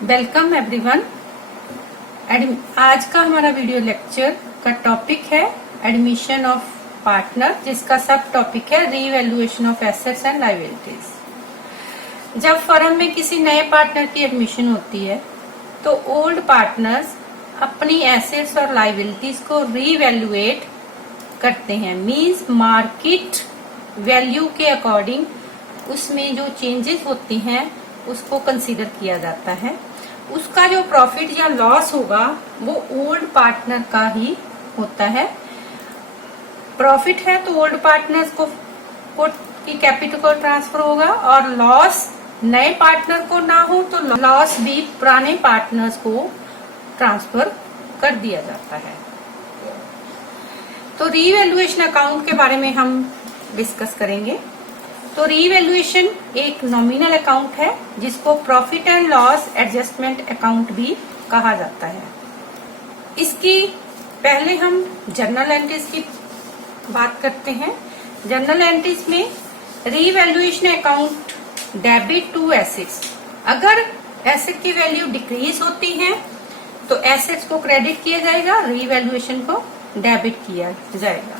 Welcome everyone. आज का हमारा वीडियो लेक्चर का टॉपिक है एडमिशन ऑफ पार्टनर, जिसका सब टॉपिक है revaluation of assets and liabilities. जब फर्म में किसी नए पार्टनर की एडमिशन होती है तो ओल्ड पार्टनर्स अपनी एसेट्स और लायबिलिटीज को रीवैल्यूएट करते हैं। मींस मार्केट वैल्यू के अकॉर्डिंग उसमें जो चेंजेस होती हैं उसको कंसीडर किया जाता है। उसका जो प्रॉफिट या लॉस होगा वो ओल्ड पार्टनर का ही होता है। प्रॉफिट है तो ओल्ड पार्टनर्स को की कैपिटल को ट्रांसफर होगा, और लॉस नए पार्टनर को ना हो तो लॉस भी पुराने पार्टनर्स को ट्रांसफर कर दिया जाता है। तो रीवैल्यूएशन अकाउंट के बारे में हम डिस्कस करेंगे। तो रीवैल्यूएशन एक नॉमिनल अकाउंट है जिसको profit and loss adjustment account भी कहा जाता है। इसकी पहले हम जर्नल एंट्रीज की बात करते हैं। जर्नल एंट्रीज में revaluation account debit to assets. अगर एसेट की वैल्यू डिक्रीज होती है तो एसेट्स को क्रेडिट किया जाएगा, रीवैल्यूएशन को डेबिट किया जाएगा।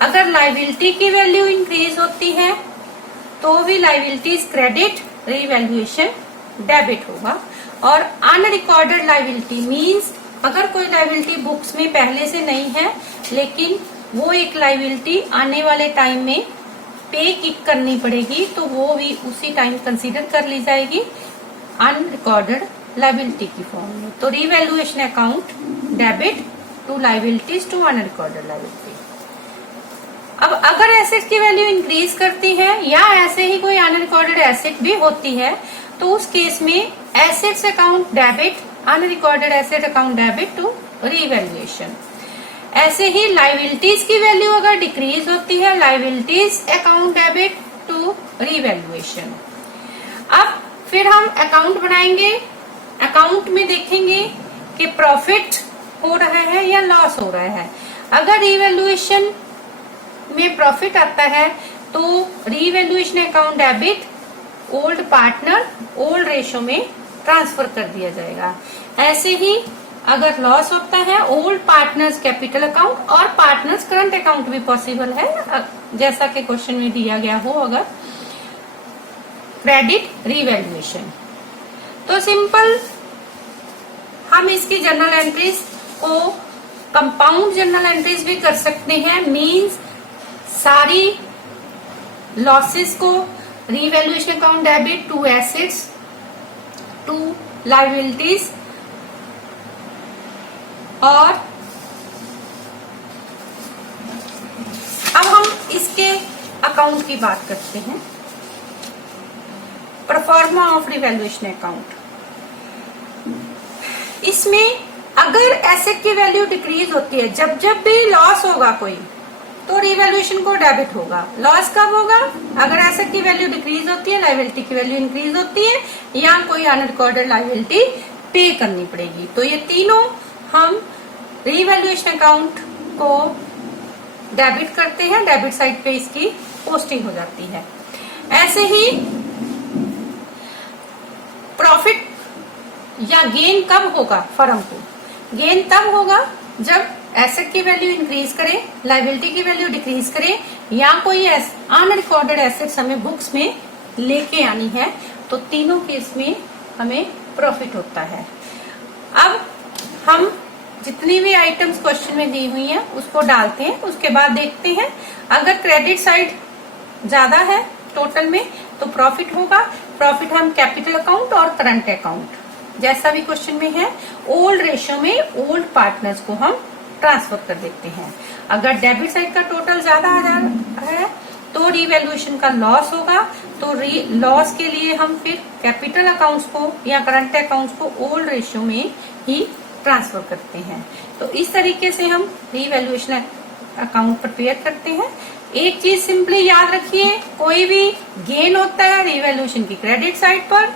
अगर लायबिलिटी की वैल्यू इंक्रीज होती है तो भी लायबिलिटीज क्रेडिट, रीवैल्यूएशन डेबिट होगा। और अनरिकॉर्डेड लायबिलिटी मींस अगर कोई लायबिलिटी बुक्स में पहले से नहीं है लेकिन वो एक लायबिलिटी आने वाले टाइम में पे करनी पड़ेगी तो वो भी उसी टाइम कंसीडर कर ली जाएगी अनरिकॉर्डेड लायबिलिटी की फॉर्म में। तो revaluation account debit to liabilities to unrecorded liability. अब अगर एसेट की वैल्यू इंक्रीज करती है या ऐसे ही कोई अनरिकॉर्डेड एसेट भी होती है तो उस केस में assets account debit, unrecorded asset account debit to revaluation. ऐसे ही लायबिलिटीज की वैल्यू अगर डिक्रीज होती है, liabilities account debit to revaluation. अब फिर हम अकाउंट बनाएंगे। अकाउंट में देखेंगे कि प्रॉफिट हो रहा है या लॉस हो रहा है। अगर रीवैल्यूएशन में प्रॉफिट आता है तो revaluation account debit old partner old ratio में ट्रांसफर कर दिया जाएगा। ऐसे ही अगर लॉस होता है ओल्ड पार्टनर्स कैपिटल अकाउंट और पार्टनर्स करंट अकाउंट भी पॉसिबल है, जैसा कि क्वेश्चन में दिया गया हो अगर क्रेडिट रीवैल्यूएशन। तो सिंपल हम इसकी जर्नल एंट्रीज को कंपाउंड जर्नल एंट्रीज भी कर सकते हैं। मींस सारी लॉसेस को revaluation account debit to assets to liabilities, और अब हम इसके अकाउंट की बात करते हैं। Proforma of revaluation account. इसमें अगर एसेट की वैल्यू डिक्रीज होती है, जब भी लॉस होगा कोई तो रीवैल्यूएशन को डेबिट होगा। लॉस कब होगा? अगर एसेट की वैल्यू डिक्रीज होती है, लायबिलिटी की वैल्यू इंक्रीज होती है या कोई अनरिकॉर्डेड लायबिलिटी पे करनी पड़ेगी। तो ये तीनों हम रीवैल्यूएशन अकाउंट को डेबिट करते हैं, डेबिट साइड पे इसकी पोस्टिंग हो जाती है। ऐसे ही प्रॉफिट या गेन कब होगा फर्म को? गेन तब होगा जब एसेट की वैल्यू इंक्रीज करे, लायबिलिटी की वैल्यू डिक्रीज करे या कोई अनरिकॉर्डेड एसेट्स हमें बुक्स में लेके आनी है, तो तीनों केस में हमें प्रॉफिट होता है। अब हम जितनी भी आइटम्स क्वेश्चन में दी हुई हैं उसको डालते हैं, उसके बाद देखते हैं अगर क्रेडिट साइड ज्यादा है टोटल में तो प्रॉफिट होगा। प्रॉफिट हम कैपिटल अकाउंट और करंट अकाउंट जैसा भी क्वेश्चन में है ओल्ड रेशियो में ओल्ड पार्टनर्स को हम ट्रांसफर कर देते हैं। अगर डेबिट साइड का टोटल ज्यादा आ जा रहा है तो रीवैल्यूएशन का लॉस होगा, तो लॉस के लिए हम फिर कैपिटल अकाउंट्स को या करंट अकाउंट्स को ओल्ड रेशियो में ही ट्रांसफर करते हैं। तो इस तरीके से हम रीवैल्यूएशन अकाउंट प्रिपेयर करते हैं। एक चीज सिंपली याद रखिए, कोई भी गेन होता है रीवैल्यूएशन की क्रेडिट साइड पर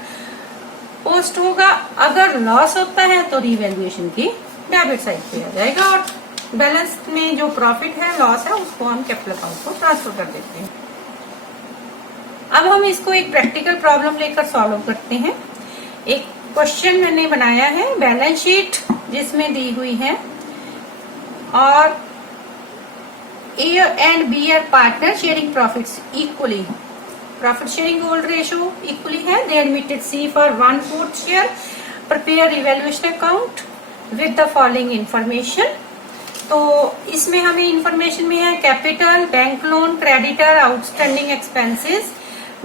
पोस्ट होगा, अगर लॉस होता है तो रीवैल्यूएशन की डेबिट साइड पे आ जाएगा, और बैलेंस में जो प्रॉफिट है लॉस है उसको हम कैपिटल अकाउंट को ट्रांसफर कर देते हैं। अब हम इसको एक प्रैक्टिकल प्रॉब्लम लेकर सॉल्व करते हैं। एक क्वेश्चन मैंने बनाया है, बैलेंस शीट जिसमें दी हुई है और A and B are partner sharing profits equally, profit sharing hold ratio equally है। They admitted C for 1/4 share, prepare evaluation account with the following information. तो इसमें हमें इंफॉर्मेशन में है capital, bank loan, creditor, outstanding expenses,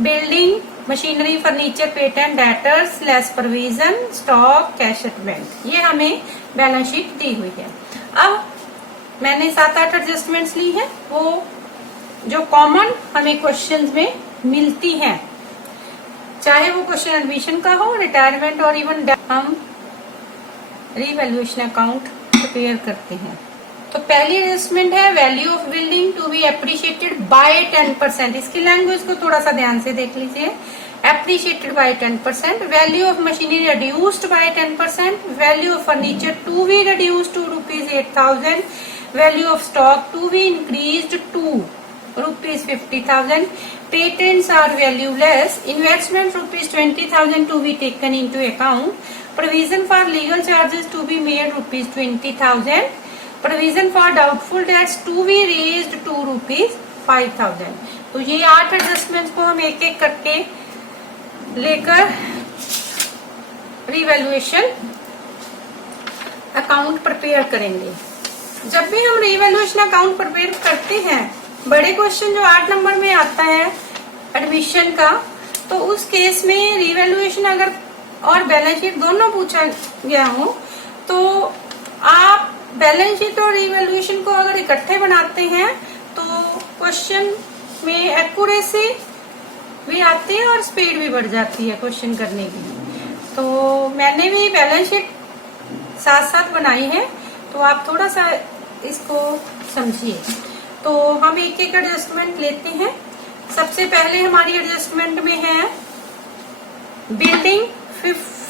building, machinery, furniture, patent, debtors, less provision, stock, cash settlement. ये हमें balance sheet दी हुई है। अब मैंने 7-8 एडजस्टमेंट्स ली है, वो जो कॉमन हमें क्वेश्चंस में मिलती हैं, चाहे वो क्वेश्चन एडमिशन का हो, रिटायरमेंट और इवन हम रीवैल्यूएशन अकाउंट प्रिपेयर करते हैं। तो पहली एडजस्टमेंट है value of building to be appreciated by 10%। इसकी लैंग्वेज को थोड़ा सा ध्यान से देख लीजिए। Appreciated by 10%, value of machinery reduced by 10%, value of furniture to be reduced to ₹8,000, value of stock to be increased to ₹50,000, patents are valueless, investment ₹20,000 to be taken into account, provision for legal charges to be made ₹20,000, provision for doubtful debts to be raised to ₹5,000। तो ये 8 adjustments को हम एक एक करके लेकर revaluation account prepare करेंगे। जब भी हम रिवैल्यूएशन अकाउंट प्रिपेयर करते हैं, बड़े क्वेश्चन जो 8 नंबर में आता है एडमिशन का, तो उस केस में रिवैल्यूएशन अगर और बैलेंस शीट दोनों पूछा गया हो, तो आप बैलेंस शीट और रिवैल्यूएशन को अगर इकट्ठे बनाते हैं तो क्वेश्चन में एक्यूरेसी भी आती है और स्पीड भी बढ़ जाती है क्वेश्चन करने की। तो मैंने भी बैलेंस शीट साथ साथ बनाई है, तो आप थोड़ा सा इसको समझिए। तो हम एक एक एडजस्टमेंट लेते हैं। सबसे पहले हमारी एडजस्टमेंट में है बिल्डिंग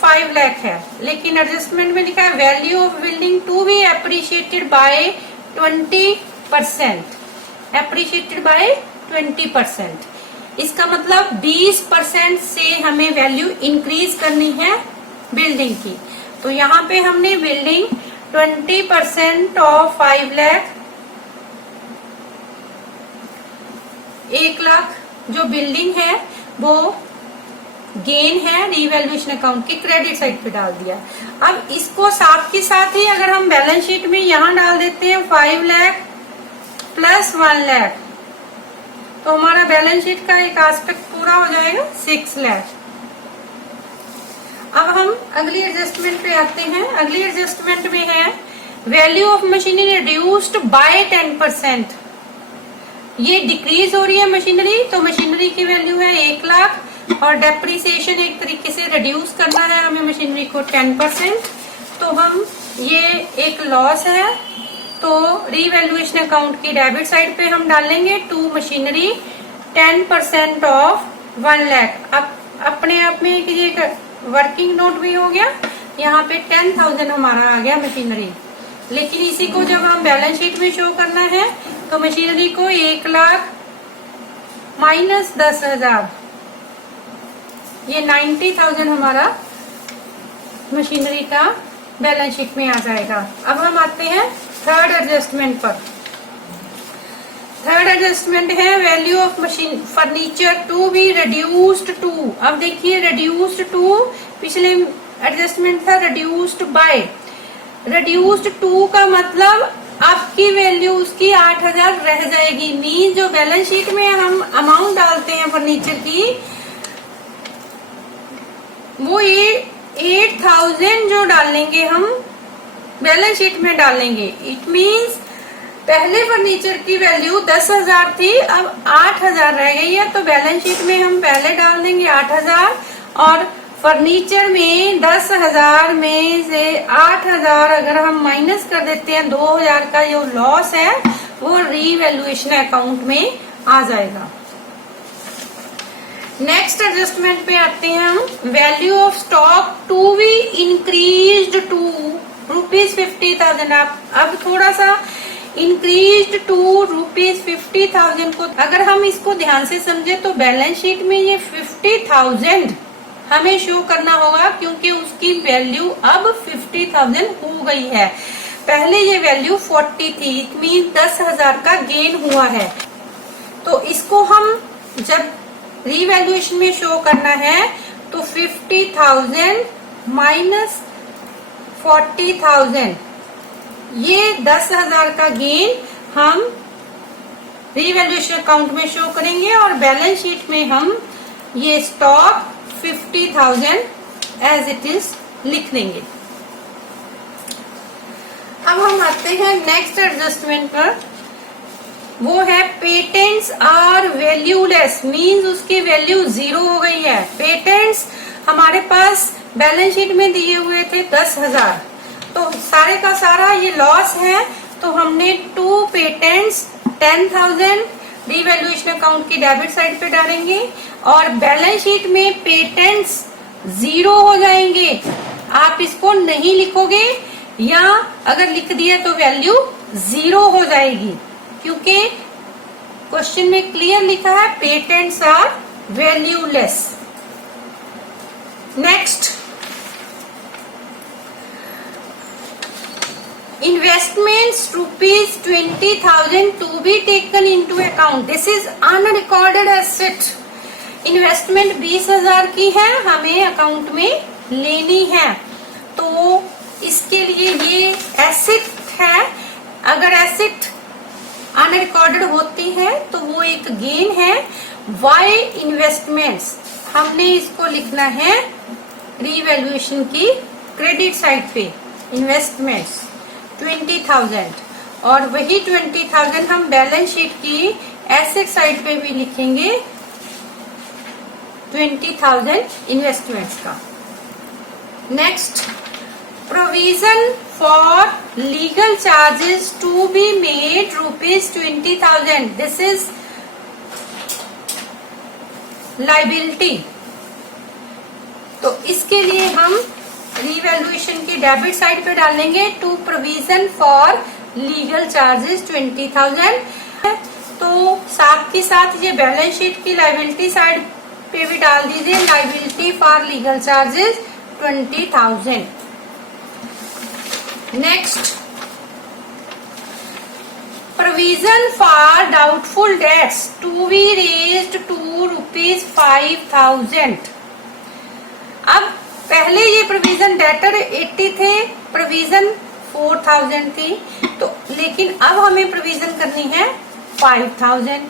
5 लाख है, लेकिन एडजस्टमेंट में लिखा है value of building to be appreciated by 20%, appreciated by 20%। इसका मतलब 20% से हमें वैल्यू इंक्रीज करनी है बिल्डिंग की। तो यहाँ पे हमने बिल्डिंग 20% ऑफ 5 लाख, 1 लाख जो बिल्डिंग है वो गेन है, रिवैल्यूएशन अकाउंट की क्रेडिट साइड पे डाल दिया। अब इसको साथ के साथ ही अगर हम बैलेंस शीट में यहां डाल देते हैं 5 लाख प्लस 1 लाख, तो हमारा बैलेंस शीट का एक एस्पेक्ट पूरा हो जाएगा 6 लाख। अब हम अगली एडजस्टमेंट पे आते हैं। अगली एडजस्टमेंट में है value of machinery reduced by 10%। ये डिक्रीज हो रही है मशीनरी, तो मशीनरी की वैल्यू है 1 लाख और डेप्रिसिएशन एक तरीके से रिड्यूस करना है हमें मशीनरी को 10%। तो हम ये एक लॉस है, तो रिवैल्यूएशन अकाउंट की डेबिट साइड पे हम डालेंगे टू मशीनरी 10% ऑफ 1 लाख। अब अपने आप में ये वर्किंग नोट भी हो गया, यहाँ पे 10,000 हमारा आ गया मशीनरी। लेकिन इसी को जब हम बैलेंस शीट में शो करना है तो मशीनरी को 1 लाख माइनस 10,000, ये 90,000 हमारा मशीनरी का बैलेंस शीट में आ जाएगा। अब हम आते हैं थर्ड एडजस्टमेंट पर। थर्ड एडजस्टमेंट है value of machine furniture to be reduced to. अब देखिए रिड्यूस्ड टू, पिछले एडजस्टमेंट था रिड्यूस्ड बाय। रिड्यूस्ड टू का मतलब आपकी वैल्यू उसकी 8,000 रह जाएगी। मीन जो बैलेंस शीट में हम अमाउंट डालते हैं फर्नीचर की, वो ये 8,000 जो डालेंगे हम बैलेंस शीट में डालेंगे। इट मीन्स पहले फर्नीचर की वैल्यू 10,000 थी, अब 8,000 रह गई है, तो बैलेंस शीट में हम पहले डाल देंगे 8,000 और फर्नीचर में 10,000 में से 8,000 अगर हम माइनस कर देते हैं, 2,000 का जो लॉस है वो रीवैल्यूएशन अकाउंट में आ जाएगा। नेक्स्ट एडजस्टमेंट पे आते हैं हम। Value of stock to be increased to ₹50,000। अब थोड़ा सा इंक्रीज्ड टू ₹50,000 को अगर हम इसको ध्यान से समझे तो बैलेंस शीट में ये 50,000 हमें शो करना होगा, क्योंकि उसकी वैल्यू अब 50,000 हो गई है। पहले ये वैल्यू 40 थी, इट मीन 10,000 का गेन हुआ है। तो इसको हम जब रीवैल्यूएशन में शो करना है तो 50,000 माइनस 40,000, ये 10,000 का गेन हम रीवैल्यूएशन अकाउंट में शो करेंगे और बैलेंस शीट में हम ये स्टॉक 50,000 एज इट इज लिख लेंगे। अब हम आते हैं नेक्स्ट एडजस्टमेंट पर, वो है पेटेंट्स आर वैल्यूलेस, मींस उसकी वैल्यू 0 हो गई है। पेटेंट्स हमारे पास बैलेंस शीट में दिए हुए थे 10,000, तो सारे का सारा ये लॉस है। तो हमने 2 पेटेंट्स 10,000 रीवैल्यूएशन अकाउंट की डेबिट साइड पे डालेंगे और बैलेंस शीट में पेटेंट्स 0 हो जाएंगे। आप इसको नहीं लिखोगे या अगर लिख दिया तो वैल्यू 0 हो जाएगी, क्योंकि क्वेश्चन में क्लियर लिखा है patents are valueless. Next, investments rupees 20,000 to be taken into account, this is unrecorded asset। Investment 20,000 की है, हमें अकाउंट में लेनी है, तो इसके लिए ये एसेट है। अगर एसेट अनरिकॉर्डेड होती है तो वो एक गेन है। वाई इन्वेस्टमेंट्स, हमने इसको लिखना है रीवैल्यूएशन की क्रेडिट साइड पे, इन्वेस्टमेंट्स 20,000, और वही 20,000 हम बैलेंस शीट की एसेट साइड पे भी लिखेंगे 20,000 इन्वेस्टमेंट्स का। Next, provision for legal charges to be made rupees 20,000, this is liability. तो इसके लिए हम रीवैल्यूएशन की डेबिट साइड पे डालेंगे to provision for legal charges 20,000। तो साथ के साथ ये बैलेंस शीट की लाइबिलिटी साइड पे भी डाल दीजिए liability for legal charges 20,000। Next, provision for doubtful debts to be raised to rupees 5,000। अब पहले ये प्रोविजन डेटर 80 थे, प्रोविजन 4,000 थी, तो लेकिन अब हमें प्रोविजन करनी है 5,000।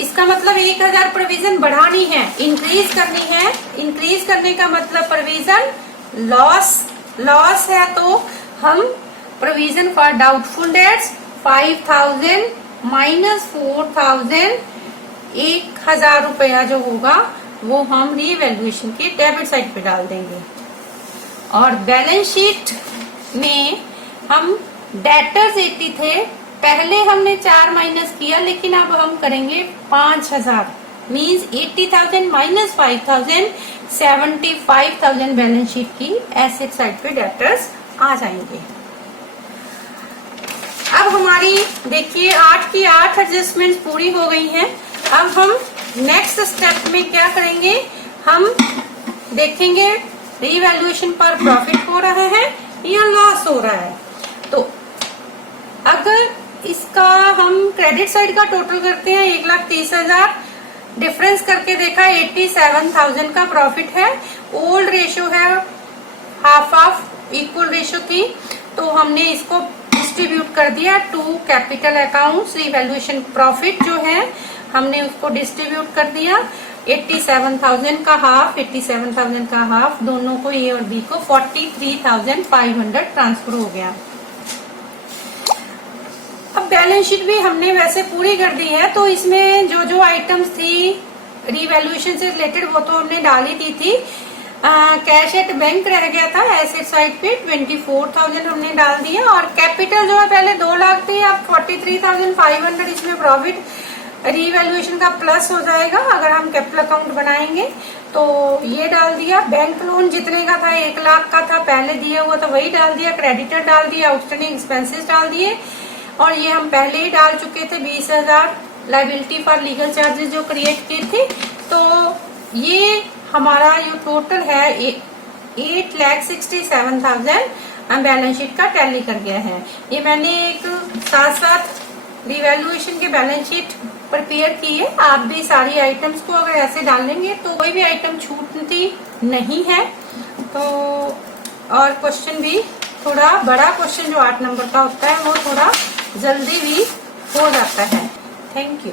इसका मतलब 1,000 प्रोविजन बढ़ानी है, इंक्रीज करनी है। इंक्रीज करने का मतलब प्रोविजन लॉस है, तो हम provision for doubtful dates 5,000 minus 4,000, 1,000 रुपया जो होगा वो हम रीवैल्यूएशन की डेबिट साइड पे डाल देंगे। और बैलेंस शीट में हम डेटर्स 80 थे, पहले हमने 4 माइनस किया, लेकिन अब हम करेंगे 5,000, मीन्स 80,000 माइनस 5,000, 75,000 बैलेंस शीट की एसेट साइड पे डेटर्स आ जाएंगे। अब हमारी देखिए 8 की 8 एडजस्टमेंट पूरी हो गई हैं। अब हम नेक्स्ट स्टेप में क्या करेंगे, हम देखेंगे रीवैल्यूएशन पर प्रॉफिट हो रहा है या लॉस हो रहा है। तो अगर इसका हम क्रेडिट साइड का टोटल करते हैं 1,30,000, डिफरेंस करके देखा 87,000 का प्रॉफिट है। ओल्ड रेशियो है हाफ इक्वल रेशियो थी, तो हमने इसको डिस्ट्रीब्यूट कर दिया to capital accounts. Revaluation profit जो है हमने उसको डिस्ट्रीब्यूट कर दिया 87,000 का हाफ, 87,000 का हाफ, दोनों को ए और बी को 43,500 ट्रांसफर हो गया। अब बैलेंस शीट भी हमने वैसे पूरी कर दी है, तो इसमें जो जो आइटम्स थी रीवैल्यूएशन से रिलेटेड वो तो हमने डाल ही दी थी। कैश एट बैंक रह गया था एसेट साइड पे 24,000 हमने डाल दिया, और कैपिटल जो है पहले 2 लाख थी, अब 43,500 इसमें प्रॉफिट रीवैल्यूएशन का प्लस हो जाएगा अगर हम कैपिटल अकाउंट बनाएंगे, तो ये डाल दिया। बैंक लोन जितने का था 1 लाख का था पहले दिया हुआ, तो वही डाल दिया। क्रेडिटर डाल दिया, आउटस्टैंडिंग एक्सपेंसेस डाल दिए, और ये हम पहले ही डाल चुके थे 20,000 लाइबिलिटी फॉर लीगल चार्जेस जो क्रिएट की थी। तो ये हमारा जो टोटल है 8,67,000 बैलेंस शीट का टैली कर गया है। ये मैंने एक साथ साथ रिवैल्यूएशन के बैलेंस शीट प्रिपेयर की है। आप भी सारी आइटम्स को अगर ऐसे डालेंगे तो कोई भी आइटम छूटती नहीं है। तो और क्वेश्चन भी थोड़ा बड़ा क्वेश्चन जो 8 नंबर का होता है वो थोड़ा जल्दी भी हो जाता है। Thank you.